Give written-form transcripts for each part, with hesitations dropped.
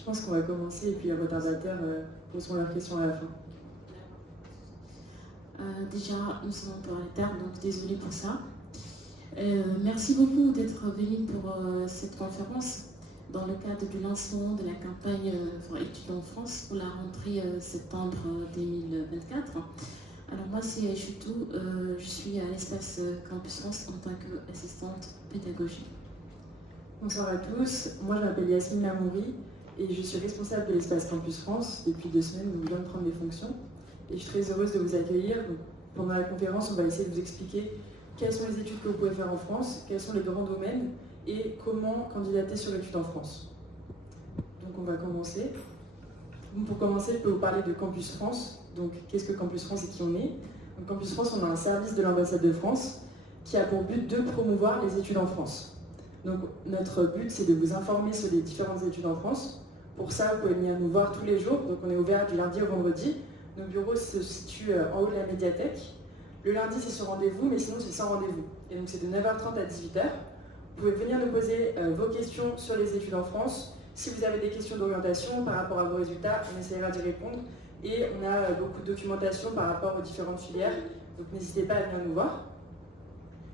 Je pense qu'on va commencer et puis les retardataires poseront leurs questions à la fin. Déjà, nous sommes un peu en retard, donc désolé pour ça. Merci beaucoup d'être venu pour cette conférence dans le cadre du lancement de la campagne Études en France pour la rentrée septembre 2024. Alors moi c'est Chutou, je suis à l'espace Campus France en tant qu'assistante pédagogique. Bonsoir à tous, moi je m'appelle Yasmine Lamouri et je suis responsable de l'espace Campus France depuis 2 semaines, donc je viens de prendre mes fonctions. Et je suis très heureuse de vous accueillir. Donc, pendant la conférence, on va essayer de vous expliquer quelles sont les études que vous pouvez faire en France, quels sont les grands domaines et comment candidater sur études en France. Donc on va commencer. Donc, pour commencer, je peux vous parler de Campus France. Donc qu'est-ce que Campus France et qui on est? Donc, Campus France, on a un service de l'ambassade de France qui a pour but de promouvoir les études en France. Donc notre but, c'est de vous informer sur les différentes études en France. Pour ça, vous pouvez venir nous voir tous les jours. Donc on est ouvert du lundi au vendredi. Nos bureaux se situent en haut de la médiathèque. Le lundi, c'est sur rendez-vous, mais sinon, c'est sans rendez-vous. Et donc, c'est de 9h30 à 18h. Vous pouvez venir nous poser vos questions sur les études en France. Si vous avez des questions d'orientation par rapport à vos résultats, on essaiera d'y répondre. Et on a beaucoup de documentation par rapport aux différentes filières. Donc, n'hésitez pas à venir nous voir.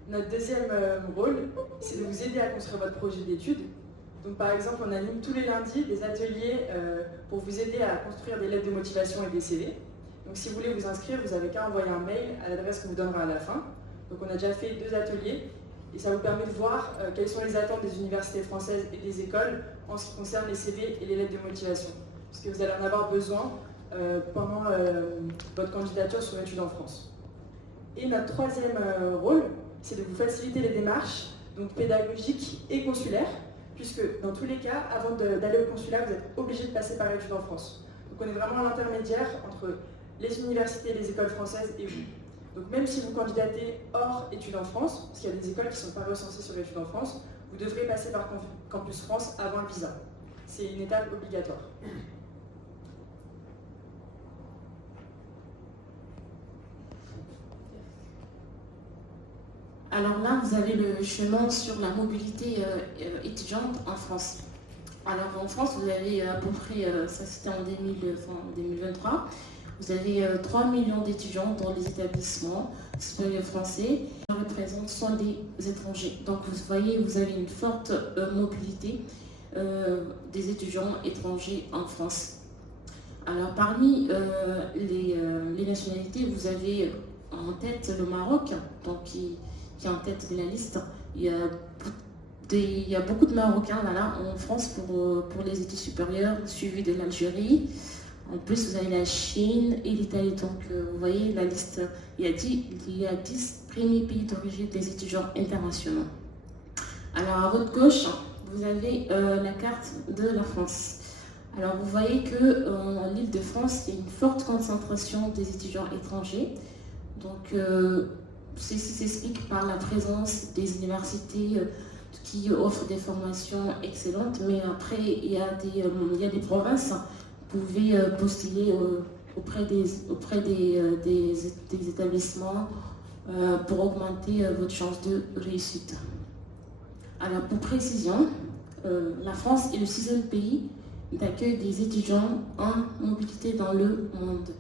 Notre deuxième rôle, c'est de vous aider à construire votre projet d'études. Donc, par exemple, on anime tous les lundis des ateliers pour vous aider à construire des lettres de motivation et des CV. Donc si vous voulez vous inscrire, vous n'avez qu'à envoyer un mail à l'adresse qu'on vous donnera à la fin. Donc on a déjà fait 2 ateliers et ça vous permet de voir quelles sont les attentes des universités françaises et des écoles en ce qui concerne les CV et les lettres de motivation. Parce que vous allez en avoir besoin pendant votre candidature sur études en France. Et notre troisième rôle, c'est de vous faciliter les démarches, donc pédagogiques et consulaires, puisque dans tous les cas, avant d'aller au consulat, vous êtes obligé de passer par études en France. Donc on est vraiment l'intermédiaire entre les universités et les écoles françaises et vous. Donc même si vous candidatez hors études en France, parce qu'il y a des écoles qui ne sont pas recensées sur études en France, vous devrez passer par Campus France avant le visa. C'est une étape obligatoire. Alors là, vous avez le chemin sur la mobilité étudiante en France. Alors en France, vous avez à peu près, ça c'était en 2023, vous avez 3 millions d'étudiants dans les établissements supérieurs français qui représentent soit des étrangers. Donc vous voyez, vous avez une forte mobilité des étudiants étrangers en France. Alors parmi les nationalités, vous avez en tête le Maroc, donc qui est en tête de la liste. Il y a beaucoup de Marocains là, en France pour les études supérieures, suivi de l'Algérie. En plus, vous avez la Chine et l'Italie. Donc, vous voyez la liste. Il y a 10 premiers pays d'origine des étudiants internationaux. Alors, à votre gauche, vous avez la carte de la France. Alors, vous voyez qu'en l'Île-de-France, il y a une forte concentration des étudiants étrangers. Donc, ceci s'explique par la présence des universités qui offrent des formations excellentes. Mais après, il y a des provinces. Vous pouvez postuler auprès des établissements pour augmenter votre chance de réussite. Alors, pour précision, la France est le 6e pays d'accueil des étudiants en mobilité dans le monde.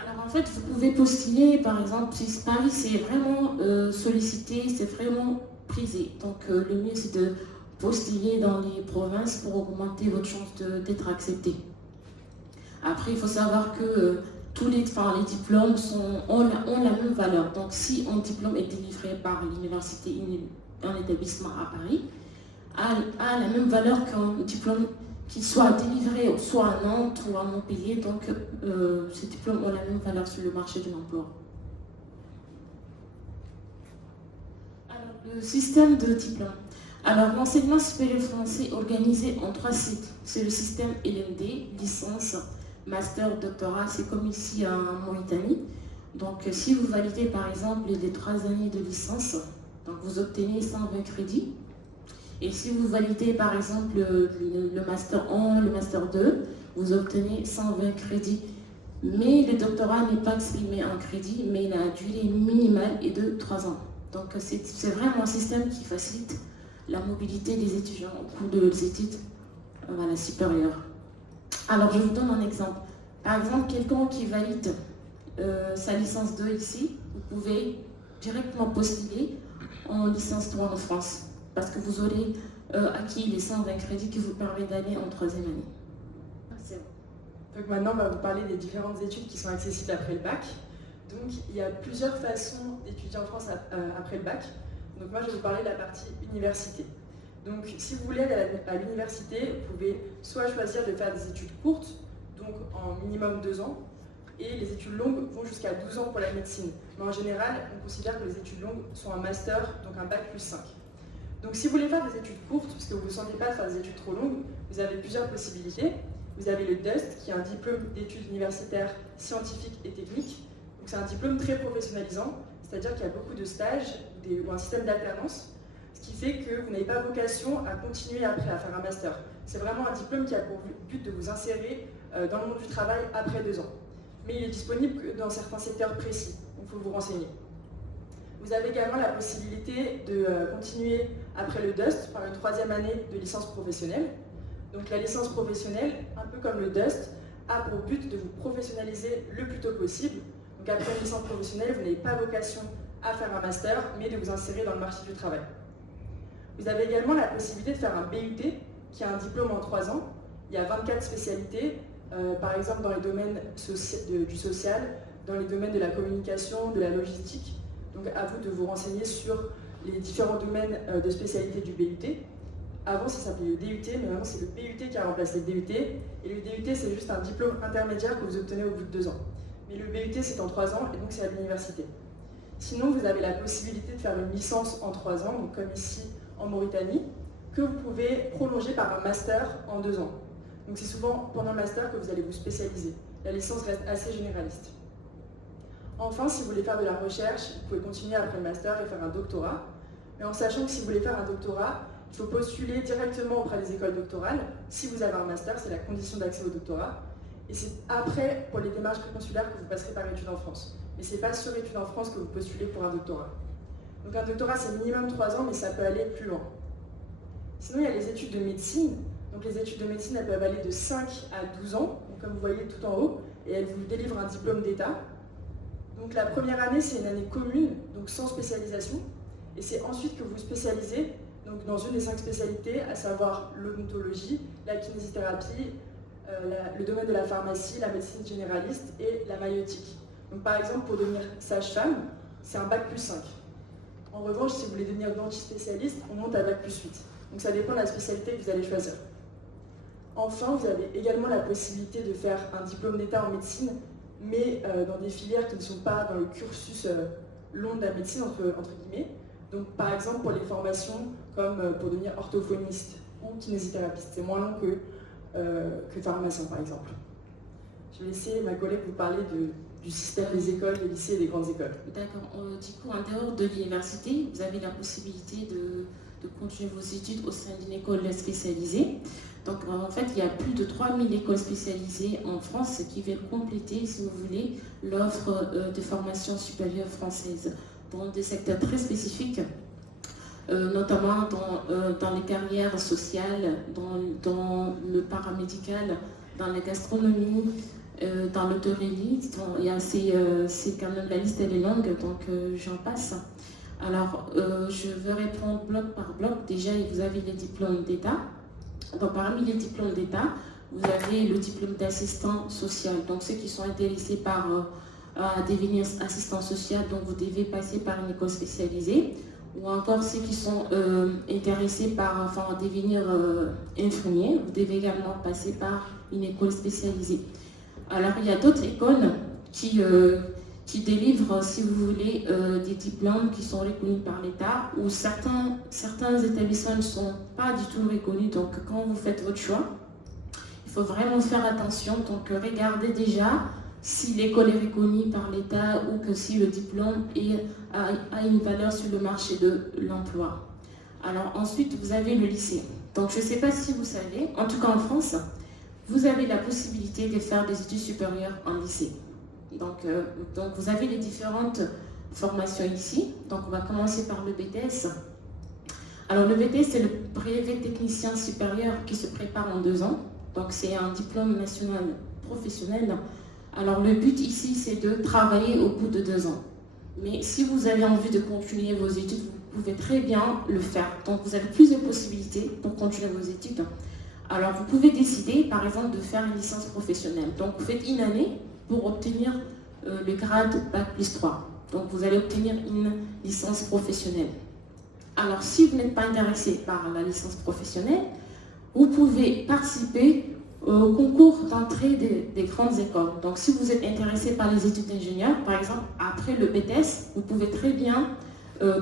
Alors, en fait, vous pouvez postuler, par exemple, si Paris, c'est vraiment sollicité, c'est vraiment prisé. Donc, le mieux, c'est de postuler dans les provinces pour augmenter votre chance d'être accepté. Après, il faut savoir que tous les diplômes ont la même valeur. Donc, si un diplôme est délivré par l'université, un établissement à Paris, a la même valeur qu'un diplôme qui soit délivré soit à Nantes ou à Montpellier. Donc, ces diplômes ont la même valeur sur le marché de l'emploi. Alors, le système de diplôme. Alors, l'enseignement supérieur français est organisé en 3 cycles. C'est le système LMD, licence, master, doctorat. C'est comme ici en Mauritanie. Donc, si vous validez par exemple les 3 années de licence, donc vous obtenez 120 crédits. Et si vous validez par exemple le master 1, le master 2, vous obtenez 120 crédits. Mais le doctorat n'est pas exprimé en crédit, mais la durée minimale est de 3 ans. Donc, c'est vraiment un système qui facilite la mobilité des étudiants au cours de leurs études voilà, supérieure. Alors, je vous donne un exemple. Par exemple, quelqu'un qui valide sa licence 2 ici, vous pouvez directement postuler en licence 3 en France, parce que vous aurez acquis les 120 crédits qui vous permettent d'aller en troisième année. C'est bon. Donc maintenant, on va vous parler des différentes études qui sont accessibles après le bac. Donc il y a plusieurs façons d'étudier en France après le bac. Donc moi, je vais vous parler de la partie université. Donc si vous voulez aller à l'université, vous pouvez soit choisir de faire des études courtes, donc en minimum 2 ans, et les études longues vont jusqu'à 12 ans pour la médecine. Mais en général, on considère que les études longues sont un master, donc un bac plus 5. Donc si vous voulez faire des études courtes, parce que vous ne vous sentez pas de faire des études trop longues, vous avez plusieurs possibilités. Vous avez le DUST, qui est un diplôme d'études universitaires scientifiques et techniques. Donc c'est un diplôme très professionnalisant, c'est-à-dire qu'il y a beaucoup de stages ou un système d'alternance, ce qui fait que vous n'avez pas vocation à continuer après à faire un master. C'est vraiment un diplôme qui a pour but de vous insérer dans le monde du travail après 2 ans. Mais il est disponible que dans certains secteurs précis, donc il faut vous renseigner. Vous avez également la possibilité de continuer après le DUST par une 3e année de licence professionnelle. Donc la licence professionnelle, un peu comme le DUST, a pour but de vous professionnaliser le plus tôt possible. Donc après une licence professionnelle, vous n'avez pas vocation à faire un master, mais de vous insérer dans le marché du travail. Vous avez également la possibilité de faire un BUT, qui est un diplôme en 3 ans. Il y a 24 spécialités, par exemple dans les domaines du social, dans les domaines de la communication, de la logistique. Donc à vous de vous renseigner sur les différents domaines de spécialité du BUT. Avant, ça s'appelait le DUT, mais maintenant c'est le BUT qui a remplacé le DUT. Et le DUT, c'est juste un diplôme intermédiaire que vous obtenez au bout de 2 ans. Mais le BUT, c'est en 3 ans, et donc c'est à l'université. Sinon, vous avez la possibilité de faire une licence en 3 ans, donc comme ici en Mauritanie, que vous pouvez prolonger par un master en 2 ans. Donc c'est souvent pendant le master que vous allez vous spécialiser. La licence reste assez généraliste. Enfin, si vous voulez faire de la recherche, vous pouvez continuer après le master et faire un doctorat. Mais en sachant que si vous voulez faire un doctorat, il faut postuler directement auprès des écoles doctorales. Si vous avez un master, c'est la condition d'accès au doctorat. Et c'est après, pour les démarches préconsulaires, que vous passerez par études en France. Mais ce n'est pas sur études en France que vous postulez pour un doctorat. Donc un doctorat, c'est minimum 3 ans, mais ça peut aller plus loin. Sinon, il y a les études de médecine. Donc les études de médecine, elles peuvent aller de 5 à 12 ans, donc comme vous voyez tout en haut, et elles vous délivrent un diplôme d'État. Donc la première année, c'est une année commune, donc sans spécialisation, et c'est ensuite que vous spécialisez donc dans une des 5 spécialités, à savoir l'odontologie, la kinésithérapie, le domaine de la pharmacie, la médecine généraliste et la maïeutique. Donc par exemple, pour devenir sage-femme, c'est un bac plus 5. En revanche, si vous voulez devenir dentiste spécialiste, on monte à bac plus 8. Donc ça dépend de la spécialité que vous allez choisir. Enfin, vous avez également la possibilité de faire un diplôme d'État en médecine, mais dans des filières qui ne sont pas dans le cursus long de la médecine, entre guillemets. Donc par exemple pour les formations comme pour devenir orthophoniste ou kinésithérapeute. C'est moins long que pharmacien par exemple. Je vais laisser ma collègue vous parler du système des écoles, des lycées et des grandes écoles. D'accord. Du coup, en dehors de l'université, vous avez la possibilité de continuer vos études au sein d'une école spécialisée. Donc en fait, il y a plus de 3000 écoles spécialisées en France qui viennent compléter, si vous voulez, l'offre de formation supérieure française dans des secteurs très spécifiques, notamment dans les carrières sociales, dans le paramédical, dans la gastronomie, dans l'hôtellerie. C'est quand même, la liste elle est longue, donc j'en passe. Alors, je vais répondre bloc par bloc. Déjà, vous avez les diplômes d'État. Donc, parmi les diplômes d'État, vous avez le diplôme d'assistant social. Donc, ceux qui sont intéressés à devenir assistant social, donc vous devez passer par une école spécialisée. Ou encore ceux qui sont intéressés à devenir infirmier, vous devez également passer par une école spécialisée. Alors, il y a d'autres écoles qui délivrent, si vous voulez, des diplômes qui sont reconnus par l'État, ou certains établissements ne sont pas du tout reconnus. Donc, quand vous faites votre choix, il faut vraiment faire attention. Donc, regardez déjà si l'école est reconnue par l'État ou que si le diplôme a une valeur sur le marché de l'emploi. Alors, ensuite, vous avez le lycée. Donc, je ne sais pas si vous savez, en tout cas en France, vous avez la possibilité de faire des études supérieures en lycée. Donc vous avez les différentes formations ici. Donc on va commencer par le BTS. Alors le BTS, c'est le brevet technicien supérieur qui se prépare en 2 ans. Donc c'est un diplôme national professionnel. Alors le but ici, c'est de travailler au bout de 2 ans. Mais si vous avez envie de continuer vos études, vous pouvez très bien le faire. Donc vous avez plus de possibilités pour continuer vos études. Alors vous pouvez décider, par exemple, de faire une licence professionnelle. Donc vous faites une année pour obtenir le grade Bac+3. Donc vous allez obtenir une licence professionnelle. Alors si vous n'êtes pas intéressé par la licence professionnelle, vous pouvez participer au concours d'entrée des grandes écoles. Donc si vous êtes intéressé par les études d'ingénieur, par exemple, après le BTS, vous pouvez très bien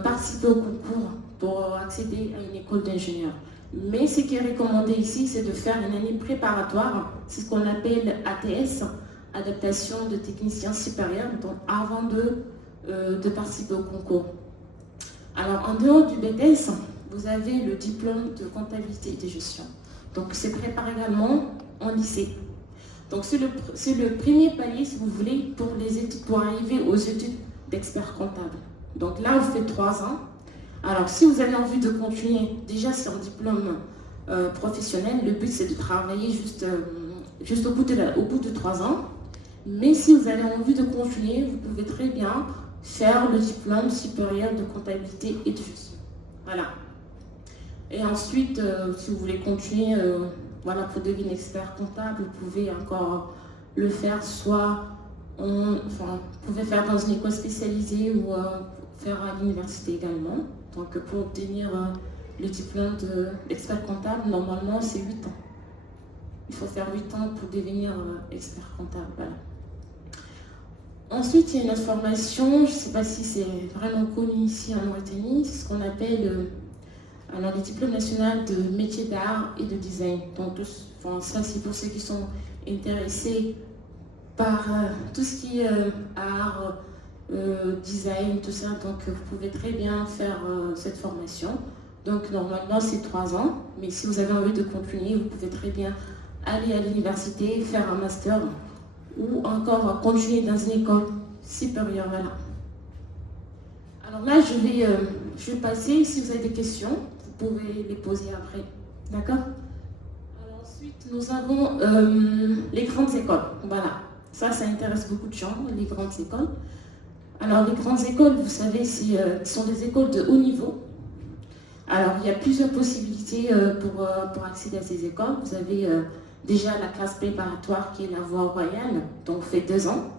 participer au concours pour accéder à une école d'ingénieur. Mais ce qui est recommandé ici, c'est de faire une année préparatoire, c'est ce qu'on appelle ATS, adaptation de technicien supérieur, donc avant de participer au concours. Alors en dehors du BTS, vous avez le diplôme de comptabilité et de gestion. Donc c'est préparé également en lycée. Donc c'est le premier palier, si vous voulez, pour les études, pour arriver aux études d'expert comptable. Donc là, vous faites 3 ans. Alors si vous avez envie de continuer, déjà c'est un diplôme professionnel, le but c'est de travailler juste au bout de 3 ans. Mais si vous avez envie de continuer, vous pouvez très bien faire le diplôme supérieur de comptabilité et de gestion. Voilà. Et ensuite, si vous voulez continuer, voilà, pour devenir expert comptable, vous pouvez encore le faire soit, vous pouvez faire dans une école spécialisée ou faire à l'université également. Donc pour obtenir le diplôme d'expert comptable, normalement c'est 8 ans. Il faut faire 8 ans pour devenir expert comptable. Voilà. Ensuite, il y a une autre formation, je ne sais pas si c'est vraiment connu ici en Mauritanie, c'est ce qu'on appelle le diplôme national de métier d'art et de design. Donc, ça, c'est pour ceux qui sont intéressés par tout ce qui est art, design, tout ça. Donc, vous pouvez très bien faire cette formation. Donc, normalement, c'est 3 ans. Mais si vous avez envie de continuer, vous pouvez très bien aller à l'université, faire un master ou encore continuer dans une école supérieure. Voilà. Alors là, je vais passer. Si vous avez des questions, vous pouvez les poser après. D'accord? Alors ensuite, nous avons les grandes écoles. Voilà. Ça intéresse beaucoup de gens, les grandes écoles. Alors, les grandes écoles, vous savez, ce sont des écoles de haut niveau. Alors, il y a plusieurs possibilités pour accéder à ces écoles. Vous avez déjà la classe préparatoire qui est la voie royale, donc vous faites 2 ans.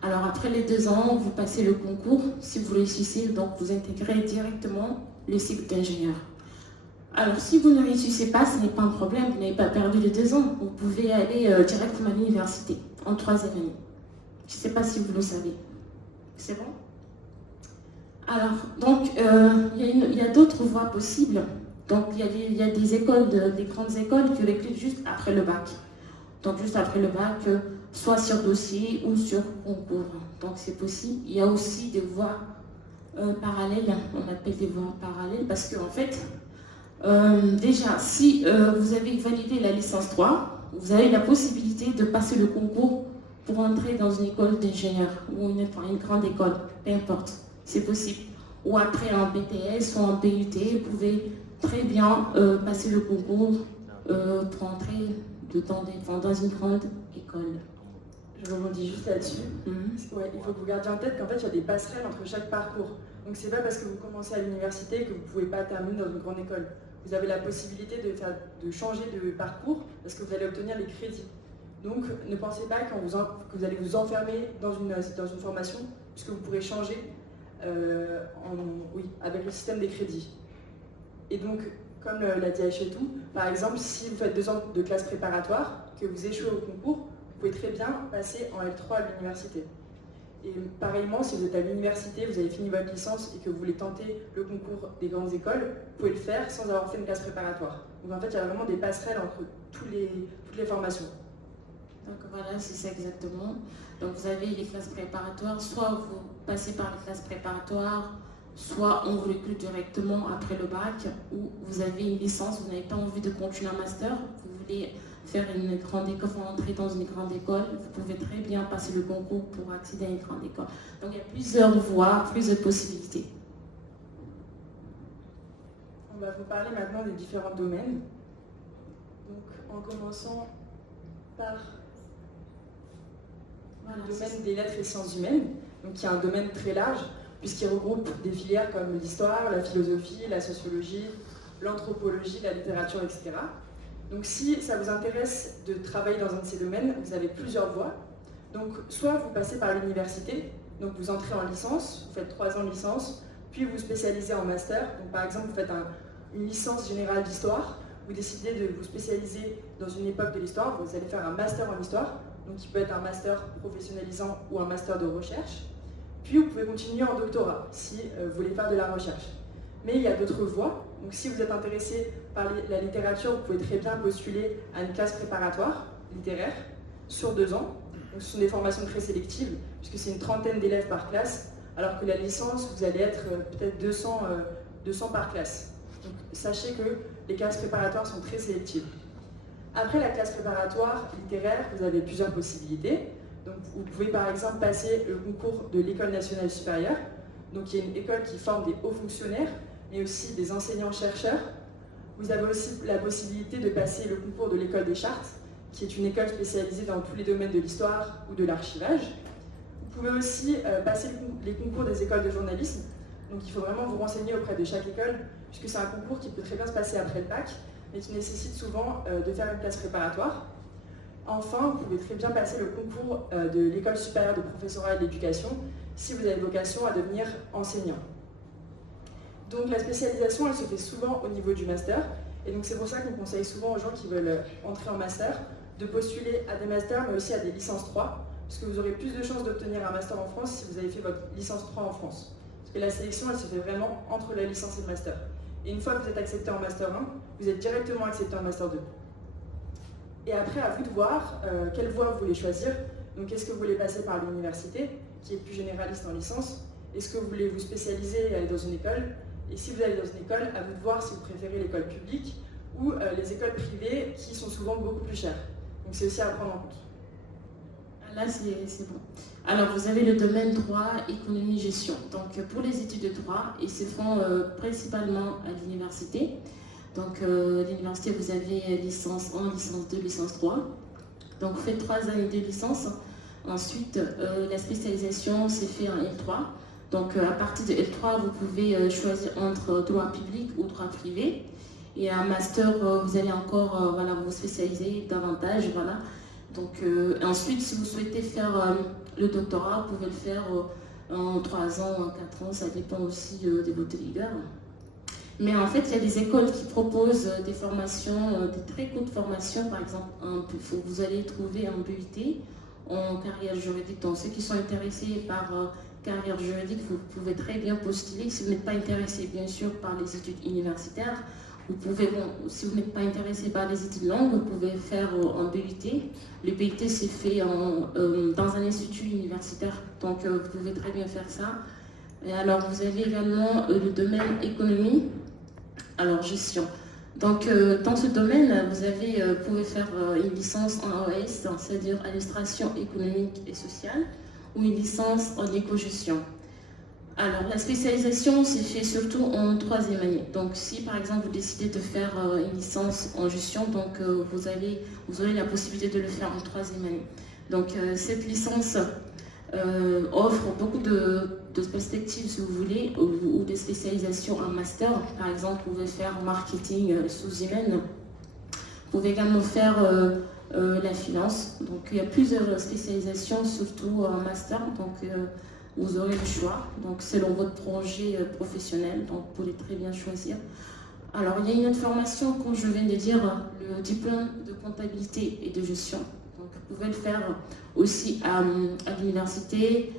Alors après les 2 ans, vous passez le concours. Si vous réussissez, donc vous intégrez directement le cycle d'ingénieur. Alors si vous ne réussissez pas, ce n'est pas un problème, vous n'avez pas perdu les 2 ans. Vous pouvez aller directement à l'université en 3e année. Je ne sais pas si vous le savez. C'est bon? Alors, donc, il y a d'autres voies possibles. Donc, il y a des écoles, des grandes écoles qui recrutent juste après le bac. Donc, juste après le bac, soit sur dossier ou sur concours. Donc, c'est possible. Il y a aussi des voies parallèles. On appelle des voies parallèles parce qu'en fait, déjà, si vous avez validé la licence 3, vous avez la possibilité de passer le concours pour entrer dans une école d'ingénieur ou une grande école, peu importe. C'est possible. Ou après en BTS ou en BUT, vous pouvez très bien passer le concours pour entrer dans une grande école. Je rebondis juste là-dessus. Ouais, il faut que vous gardiez en tête qu'en fait, il y a des passerelles entre chaque parcours. Donc, c'est pas parce que vous commencez à l'université que vous ne pouvez pas terminer dans une grande école. Vous avez la possibilité de changer de parcours parce que vous allez obtenir les crédits. Donc, ne pensez pas que vous allez vous enfermer dans une formation, puisque vous pourrez changer avec le système des crédits. Et donc, comme l'a dit Aïchetou, par exemple, si vous faites 2 ans de classe préparatoire, que vous échouez au concours, vous pouvez très bien passer en L3 à l'université. Et pareillement, si vous êtes à l'université, vous avez fini votre licence et que vous voulez tenter le concours des grandes écoles, vous pouvez le faire sans avoir fait une classe préparatoire. Donc en fait, il y a vraiment des passerelles entre toutes les formations. Donc voilà, c'est ça exactement. Donc vous avez les classes préparatoires, soit vous passez par les classes préparatoires, soit on vous recrute directement après le bac, ou vous avez une licence, vous n'avez pas envie de continuer un master, vous voulez faire une grande école, entrer dans une grande école, vous pouvez très bien passer le concours pour accéder à une grande école. Donc il y a plusieurs voies, plusieurs possibilités. on va vous parler maintenant des différents domaines. Donc, en commençant par le domaine des lettres et sciences humaines, donc qui est un domaine très large, puisqu'il regroupe des filières comme l'histoire, la philosophie, la sociologie, l'anthropologie, la littérature, etc. Donc si ça vous intéresse de travailler dans un de ces domaines, vous avez plusieurs voies. Donc soit vous passez par l'université, donc vous entrez en licence, vous faites 3 ans de licence, puis vous spécialisez en master. Donc par exemple, vous faites une licence générale d'histoire, vous décidez de vous spécialiser dans une époque de l'histoire, vous allez faire un master en histoire, donc qui peut être un master professionnalisant ou un master de recherche. Puis vous pouvez continuer en doctorat si vous voulez faire de la recherche. Mais il y a d'autres voies. Donc si vous êtes intéressé par la littérature, vous pouvez très bien postuler à une classe préparatoire littéraire sur 2 ans. Donc ce sont des formations très sélectives, puisque c'est une trentaine d'élèves par classe, alors que la licence, vous allez être peut-être 200 par classe. Donc sachez que les classes préparatoires sont très sélectives. Après la classe préparatoire littéraire, vous avez plusieurs possibilités. Donc, vous pouvez par exemple passer le concours de l'École nationale supérieure, donc qui est une école qui forme des hauts fonctionnaires, mais aussi des enseignants-chercheurs. Vous avez aussi la possibilité de passer le concours de l'École des Chartes, qui est une école spécialisée dans tous les domaines de l'histoire ou de l'archivage. Vous pouvez aussi passer les concours des écoles de journalisme, donc il faut vraiment vous renseigner auprès de chaque école, puisque c'est un concours qui peut très bien se passer après le bac, mais qui nécessite souvent de faire une classe préparatoire. Enfin, vous pouvez très bien passer le concours de l'École supérieure de professorat et de l'éducation si vous avez vocation à devenir enseignant. Donc la spécialisation, elle se fait souvent au niveau du master, et donc c'est pour ça qu'on conseille souvent aux gens qui veulent entrer en master de postuler à des masters, mais aussi à des licences 3, parce que vous aurez plus de chances d'obtenir un master en France si vous avez fait votre licence 3 en France. Parce que la sélection, elle se fait vraiment entre la licence et le master. Et une fois que vous êtes accepté en master 1, vous êtes directement accepté en master 2. Et après, à vous de voir quelle voie vous voulez choisir. Donc, est-ce que vous voulez passer par l'université, qui est plus généraliste en licence? Est-ce que vous voulez vous spécialiser et aller dans une école? Et si vous allez dans une école, à vous de voir si vous préférez l'école publique ou les écoles privées qui sont souvent beaucoup plus chères. Donc, c'est aussi à prendre en compte. Là, c'est bon. Alors, vous avez le domaine droit, économie, gestion. Donc, pour les études de droit, ils se font principalement à l'université. Donc, à l'université, vous avez licence 1, licence 2, licence 3. Donc, vous faites 3 années de licence. Ensuite, la spécialisation s'est faite en L3. Donc, à partir de L3, vous pouvez choisir entre droit public ou droit privé. Et un master, vous allez encore voilà, vous spécialiser davantage. Voilà. Donc, ensuite, si vous souhaitez faire le doctorat, vous pouvez le faire en 3 ans, en 4 ans. Ça dépend aussi de votre leader. Mais en fait, il y a des écoles qui proposent des formations, des très courtes formations. Par exemple, vous allez trouver un BUT en carrière juridique. Donc, ceux qui sont intéressés par carrière juridique, vous pouvez très bien postuler. Si vous n'êtes pas intéressé, bien sûr, par les études universitaires, vous pouvez, si vous n'êtes pas intéressé par les études longues, vous pouvez faire un BUT. Le BUT, c'est fait dans un institut universitaire. Donc, vous pouvez très bien faire ça. Et alors, vous avez également le domaine économie. Alors, gestion. Donc, dans ce domaine, vous pouvez faire une licence en AES, c'est-à-dire administration économique et sociale, ou une licence en éco-gestion. Alors, la spécialisation s'est fait surtout en 3e année. Donc, si par exemple vous décidez de faire une licence en gestion, donc vous aurez la possibilité de le faire en 3e année. Donc, cette licence offre beaucoup de perspectives, si vous voulez, ou des spécialisations en master. Par exemple, vous pouvez faire marketing sous-humaine. Vous pouvez également faire la finance. Donc, il y a plusieurs spécialisations, surtout en master. Donc, vous aurez le choix. Donc, selon votre projet professionnel. Donc, vous pouvez très bien choisir. Alors, il y a une autre formation, comme je viens de dire, le diplôme de comptabilité et de gestion. Donc, vous pouvez le faire aussi à l'université,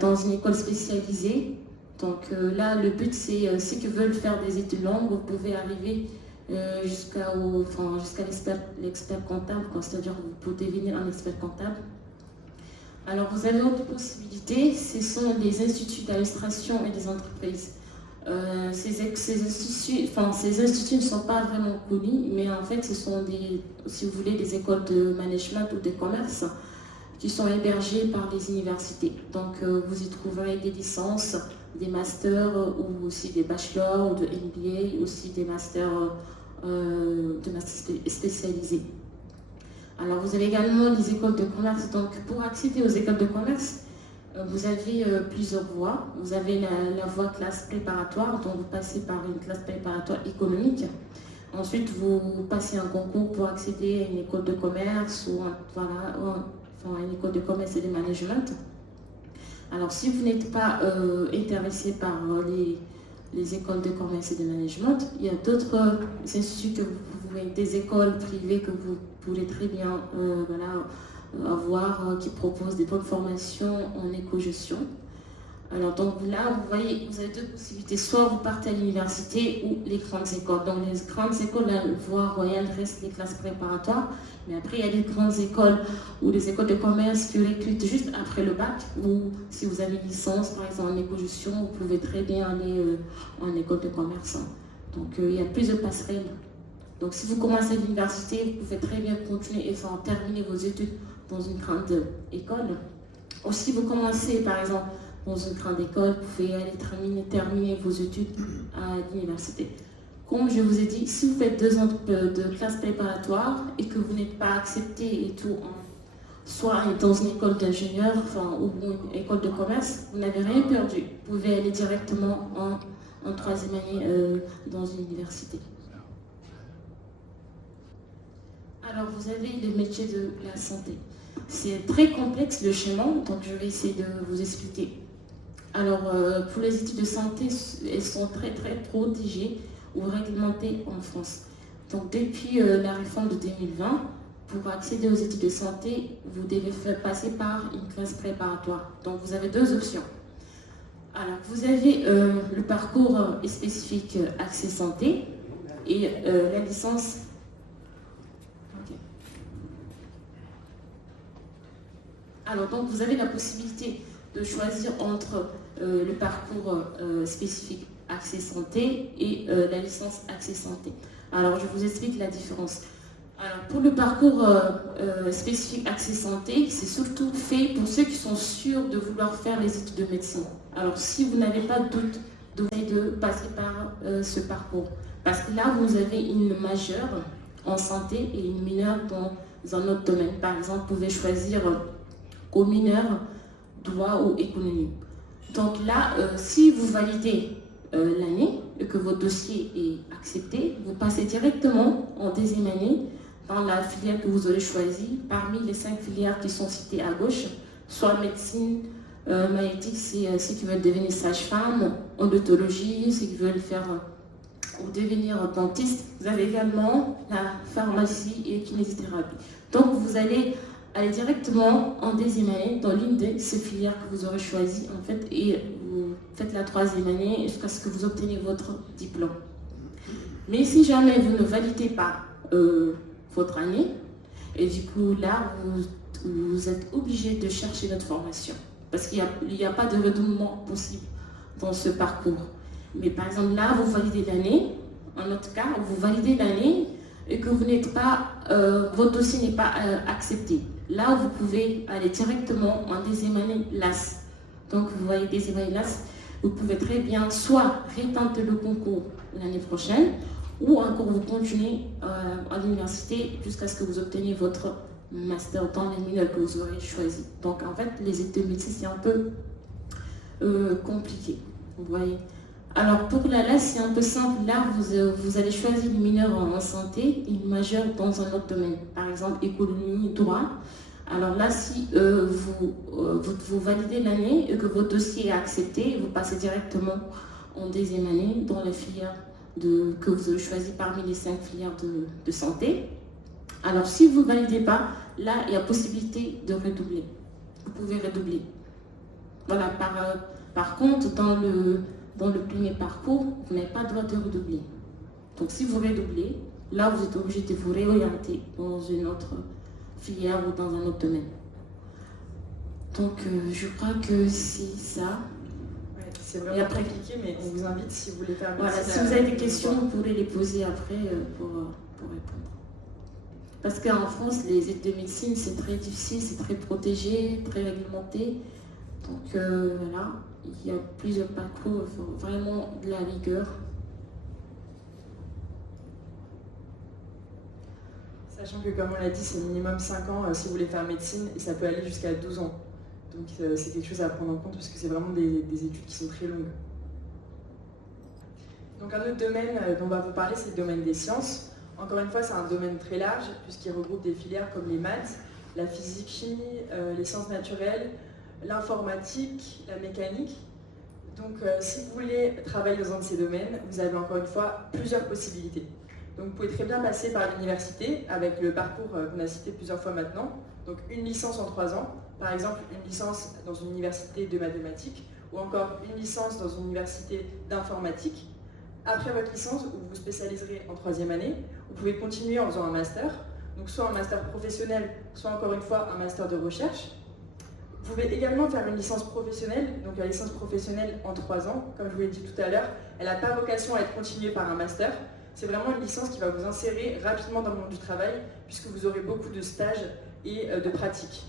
dans une école spécialisée. Donc là, le but, c'est ceux qui veulent faire des études longues, vous pouvez arriver jusqu'à l'expert comptable, c'est-à-dire vous pouvez devenir un expert comptable. Alors, vous avez une autre possibilité, ce sont les instituts d'administration et des entreprises. Ces instituts ne sont pas vraiment connus, mais en fait, ce sont si vous voulez, des écoles de management ou de commerce qui sont hébergées par les universités. Donc, vous y trouverez des licences des masters ou aussi des bachelors ou de MBA, aussi des masters, spécialisés. Alors vous avez également les écoles de commerce. Donc pour accéder aux écoles de commerce, vous avez plusieurs voies. Vous avez la voie classe préparatoire, donc vous passez par une classe préparatoire économique. Ensuite, vous passez un concours pour accéder à une école de commerce ou une école de commerce et de management. Alors, si vous n'êtes pas intéressé par les écoles de commerce et de management, il y a d'autres instituts des écoles privées que vous pourrez très bien avoir, qui proposent des bonnes formations en éco-gestion. Alors donc là, vous voyez, vous avez deux possibilités. Soit vous partez à l'université ou les grandes écoles. Donc les grandes écoles, la voie royale reste les classes préparatoires. Mais après, il y a des grandes écoles ou des écoles de commerce qui recrutent juste après le bac. Ou si vous avez une licence, par exemple en éco-gestion, vous pouvez très bien aller en école de commerce. Donc il y a plusieurs passerelles. Donc si vous commencez à l'université, vous pouvez très bien continuer et terminer vos études dans une grande école. Ou si vous commencez, par exemple, dans une grande école, vous pouvez aller terminer vos études à l'université. Comme je vous ai dit, si vous faites 2 ans de classe préparatoire et que vous n'êtes pas accepté et tout, soit dans une école d'ingénieur ou une école de commerce, vous n'avez rien perdu. Vous pouvez aller directement en 3e année dans une université. Alors, vous avez le métier de la santé. C'est très complexe le schéma, donc je vais essayer de vous expliquer. Alors, pour les études de santé, elles sont très protégées ou réglementées en France. Donc, depuis la réforme de 2020, pour accéder aux études de santé, vous devez passer par une classe préparatoire. Donc, vous avez 2 options. Alors, vous avez le parcours spécifique accès santé et la licence. Alors, donc, vous avez la possibilité de choisir entre le parcours spécifique accès santé et la licence accès santé. Alors, je vous explique la différence. Alors, pour le parcours spécifique accès santé, c'est surtout fait pour ceux qui sont sûrs de vouloir faire les études de médecine. Alors, si vous n'avez pas de doute, vous devez de passer par ce parcours. Parce que là, vous avez une majeure en santé et une mineure dans un autre domaine. Par exemple, vous pouvez choisir au mineur, droit ou économie. Donc là, si vous validez l'année et que votre dossier est accepté, vous passez directement en 2e année dans la filière que vous aurez choisie parmi les 5 filières qui sont citées à gauche, soit médecine, maïeutique, c'est ceux qui veulent devenir sage-femme, odontologie, ceux qui veulent faire ou devenir dentiste. Vous avez également la pharmacie et kinésithérapie. Donc vous allez aller directement en 2e année dans l'une de ces filières que vous aurez choisies en fait, et vous faites la 3e année jusqu'à ce que vous obteniez votre diplôme. Mais si jamais vous ne validez pas votre année, et du coup là vous êtes obligé de chercher notre formation parce qu'il n'y a pas de redoublement possible dans ce parcours. Mais par exemple là vous validez l'année, en notre cas vous validez l'année et que vous n'êtes pas, votre dossier n'est pas accepté. Là, vous pouvez aller directement en 2e année LAS. Donc, vous voyez 2e année LAS, vous pouvez très bien soit retenter le concours l'année prochaine, ou encore vous continuez à l'université jusqu'à ce que vous obteniez votre master dans les mineurs que vous aurez choisi. Donc, en fait, les études de médecine, c'est un peu compliqué, vous voyez. Alors pour la LAS, c'est un peu simple. Là, vous allez choisir une mineure en santé et une majeure dans un autre domaine. Par exemple, économie, droit. Alors là, si vous validez l'année et que votre dossier est accepté, vous passez directement en 2e année dans la filière que vous avez choisi parmi les 5 filières de santé. Alors si vous ne validez pas, là, il y a possibilité de redoubler. Vous pouvez redoubler. Voilà, par contre, dans le premier parcours, vous n'avez pas le droit de redoubler. Donc si vous redoublez, là vous êtes obligé de vous réorienter dans une autre filière ou dans un autre domaine. Donc je crois que c'est ça. Ouais, c'est vraiment compliqué, mais on vous invite si vous voulez faire. Voilà, si vous avez des questions, vous pourrez les poser après pour répondre. Parce qu'en France, les études de médecine, c'est très difficile, c'est très protégé, très réglementé. Donc voilà. il y a plusieurs parcours, vraiment de la rigueur. Sachant que, comme on l'a dit, c'est minimum 5 ans si vous voulez faire médecine, et ça peut aller jusqu'à 12 ans. Donc c'est quelque chose à prendre en compte, parce que c'est vraiment des études qui sont très longues. Donc un autre domaine dont on va vous parler, c'est le domaine des sciences. Encore une fois, c'est un domaine très large, puisqu'il regroupe des filières comme les maths, la physique, chimie, les sciences naturelles, l'informatique, la mécanique. Donc si vous voulez travailler dans un de ces domaines, vous avez encore une fois plusieurs possibilités. Donc vous pouvez très bien passer par l'université, avec le parcours qu'on a cité plusieurs fois maintenant. Donc une licence en 3 ans, par exemple une licence dans une université de mathématiques, ou encore une licence dans une université d'informatique. Après votre licence, où vous vous spécialiserez en 3e année, vous pouvez continuer en faisant un master, donc soit un master professionnel, soit encore une fois un master de recherche. Vous pouvez également faire une licence professionnelle, donc la licence professionnelle en 3 ans, comme je vous l'ai dit tout à l'heure, elle n'a pas vocation à être continuée par un master. C'est vraiment une licence qui va vous insérer rapidement dans le monde du travail, puisque vous aurez beaucoup de stages et de pratiques.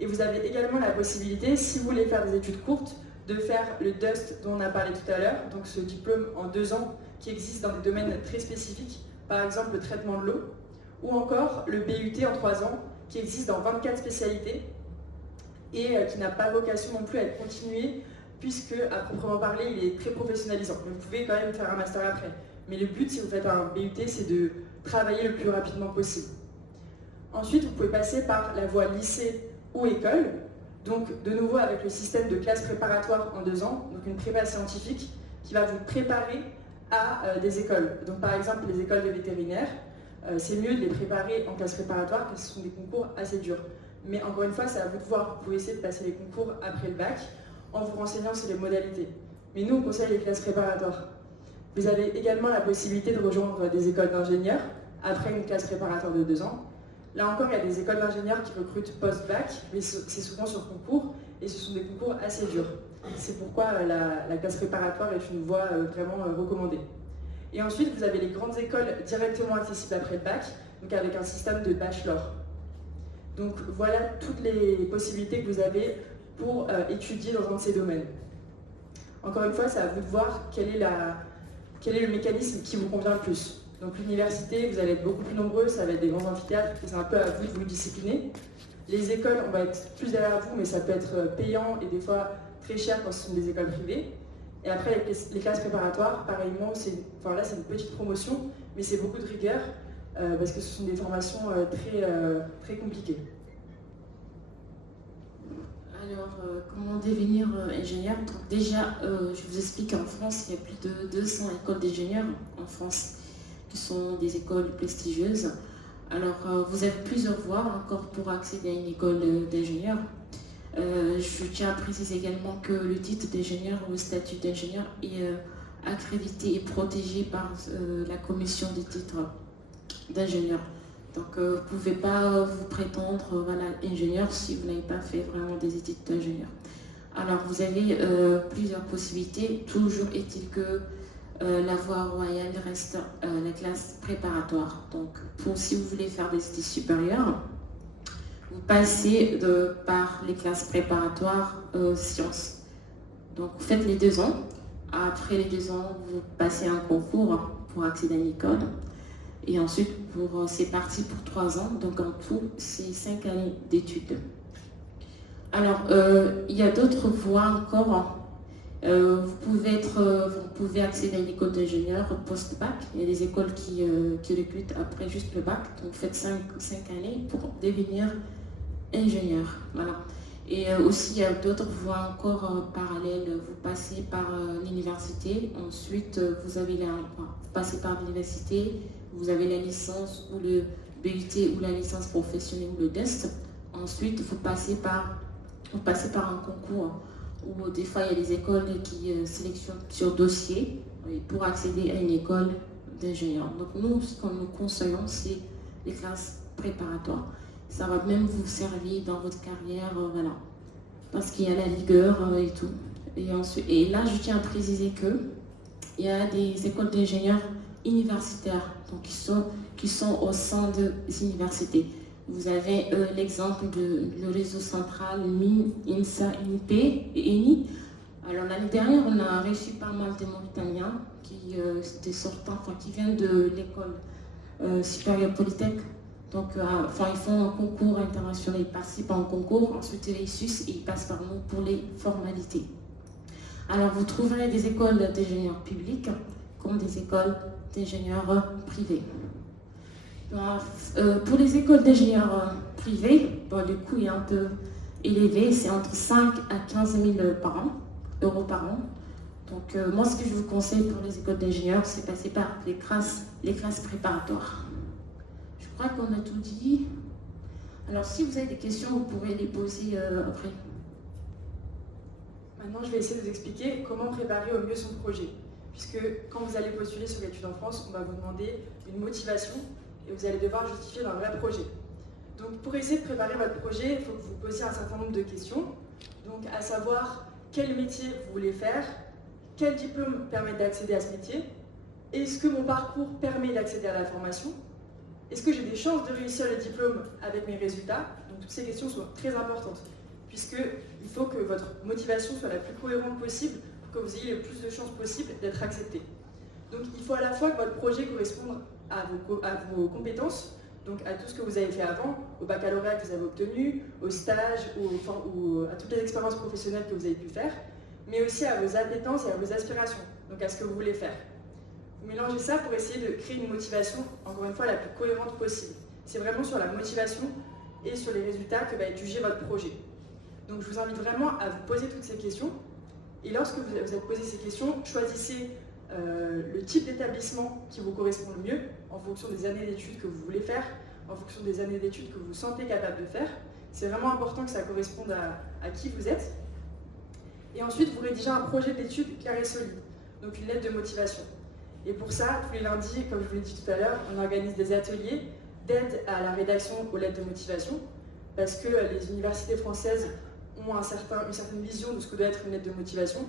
Et vous avez également la possibilité, si vous voulez faire des études courtes, de faire le DUST dont on a parlé tout à l'heure, donc ce diplôme en 2 ans qui existe dans des domaines très spécifiques, par exemple le traitement de l'eau, ou encore le BUT en 3 ans qui existe dans 24 spécialités et qui n'a pas vocation non plus à être continué, puisque à proprement parler il est très professionnalisant. Mais vous pouvez quand même faire un master après. Mais le but, si vous faites un BUT, c'est de travailler le plus rapidement possible. Ensuite, vous pouvez passer par la voie lycée ou école, donc de nouveau avec le système de classe préparatoire en 2 ans, donc une prépa scientifique qui va vous préparer à des écoles. Donc par exemple les écoles de vétérinaires, c'est mieux de les préparer en classe préparatoire parce que ce sont des concours assez durs. Mais encore une fois, c'est à vous de voir. Vous pouvez essayer de passer les concours après le bac en vous renseignant sur les modalités. Mais nous, on conseille les classes préparatoires. Vous avez également la possibilité de rejoindre des écoles d'ingénieurs après une classe préparatoire de 2 ans. Là encore, il y a des écoles d'ingénieurs qui recrutent post-bac, mais c'est souvent sur concours, et ce sont des concours assez durs. C'est pourquoi la classe préparatoire est une voie vraiment recommandée. Et ensuite, vous avez les grandes écoles directement accessibles après le bac, donc avec un système de bachelor. Donc voilà toutes les possibilités que vous avez pour étudier dans un de ces domaines. Encore une fois, c'est à vous de voir quel est le mécanisme qui vous convient le plus. Donc l'université, vous allez être beaucoup plus nombreux, ça va être des grands amphithéâtres, et c'est un peu à vous de vous discipliner. Les écoles, on va être plus derrière vous, mais ça peut être payant et des fois très cher quand ce sont des écoles privées. Et après, les classes préparatoires, pareillement, là c'est une petite promotion, mais c'est beaucoup de rigueur, parce que ce sont des formations très compliquées. Alors, comment devenir ingénieur? Donc, déjà, je vous explique qu'en France, il y a plus de 200 écoles d'ingénieurs en France, qui sont des écoles prestigieuses. Alors, vous avez plusieurs voies encore pour accéder à une école d'ingénieur. Je tiens à préciser également que le titre d'ingénieur ou le statut d'ingénieur est accrédité et protégé par la commission des titres d'ingénieur. Donc, vous ne pouvez pas vous prétendre ingénieur si vous n'avez pas fait vraiment des études d'ingénieur. Alors, vous avez plusieurs possibilités. Toujours est-il que la voie royale reste la classe préparatoire. Donc, si vous voulez faire des études supérieures, vous passez par les classes préparatoires sciences. Donc, vous faites les 2 ans. Après les 2 ans, vous passez un concours pour accéder à une école. Et ensuite, c'est parti pour 3 ans. Donc, en tout, c'est 5 années d'études. Alors, il y a d'autres voies encore. Vous pouvez accéder à une école d'ingénieur post-bac. Il y a des écoles qui recrutent après juste le bac. Donc, vous faites 5 années pour devenir ingénieur. Voilà. Et aussi, il y a d'autres voies encore parallèles. Vous passez par l'université. Ensuite, vous passez par l'université. Vous avez la licence ou le BUT ou la licence professionnelle ou le DEST. Ensuite, vous passez par un concours où des fois, il y a des écoles qui sélectionnent sur dossier pour accéder à une école d'ingénieur. Donc nous, ce que nous conseillons, c'est les classes préparatoires. Ça va même vous servir dans votre carrière, voilà. Parce qu'il y a la rigueur et tout. Et là, je tiens à préciser qu'il y a des écoles d'ingénieurs universitaires, donc qui sont au sein des universités. Vous avez l'exemple du réseau central MIN, INSA, INP et ENI. Alors l'année dernière, on a reçu pas mal de Mauritaniens qui étaient sortants, enfin qui viennent de l'école supérieure Polytech. Donc, ils font un concours international, ils participent à un concours, ensuite ils réussissent et ils passent par nous pour les formalités. Alors, vous trouverez des écoles d'ingénieurs publics comme des écoles d'ingénieurs privés. Pour les écoles d'ingénieurs privés, le coût est un peu élevé, c'est entre 5 à 15 000 euros par an. Donc, moi, ce que je vous conseille pour les écoles d'ingénieurs, c'est passer par les classes préparatoires. Je crois qu'on a tout dit. Alors, si vous avez des questions, vous pourrez les poser après. Maintenant, je vais essayer de vous expliquer comment préparer au mieux son projet. Puisque quand vous allez postuler sur l'étude en France, on va vous demander une motivation et vous allez devoir justifier d'un vrai projet. Donc, pour essayer de préparer votre projet, il faut que vous posiez un certain nombre de questions. Donc, à savoir quel métier vous voulez faire, quel diplôme permet d'accéder à ce métier, est-ce que mon parcours permet d'accéder à la formation, est-ce que j'ai des chances de réussir le diplôme avec mes résultats. Donc, toutes ces questions sont très importantes, puisqu'il faut que votre motivation soit la plus cohérente possible pour que vous ayez le plus de chances possible d'être accepté. Donc, il faut à la fois que votre projet corresponde à vos compétences, donc à tout ce que vous avez fait avant, au baccalauréat que vous avez obtenu, au stage ou à toutes les expériences professionnelles que vous avez pu faire, mais aussi à vos appétences et à vos aspirations, donc à ce que vous voulez faire. Vous mélangez ça pour essayer de créer une motivation, encore une fois, la plus cohérente possible. C'est vraiment sur la motivation et sur les résultats que va être jugé votre projet. Donc je vous invite vraiment à vous poser toutes ces questions, et lorsque vous êtes posé ces questions, choisissez le type d'établissement qui vous correspond le mieux, en fonction des années d'études que vous voulez faire, en fonction des années d'études que vous vous sentez capable de faire. C'est vraiment important que ça corresponde à qui vous êtes. Et ensuite, vous rédigez un projet d'études clair et solide, donc une lettre de motivation. Et pour ça, tous les lundis, comme je vous l'ai dit tout à l'heure, on organise des ateliers d'aide à la rédaction aux lettres de motivation, parce que les universités françaises ont une certaine vision de ce que doit être une lettre de motivation.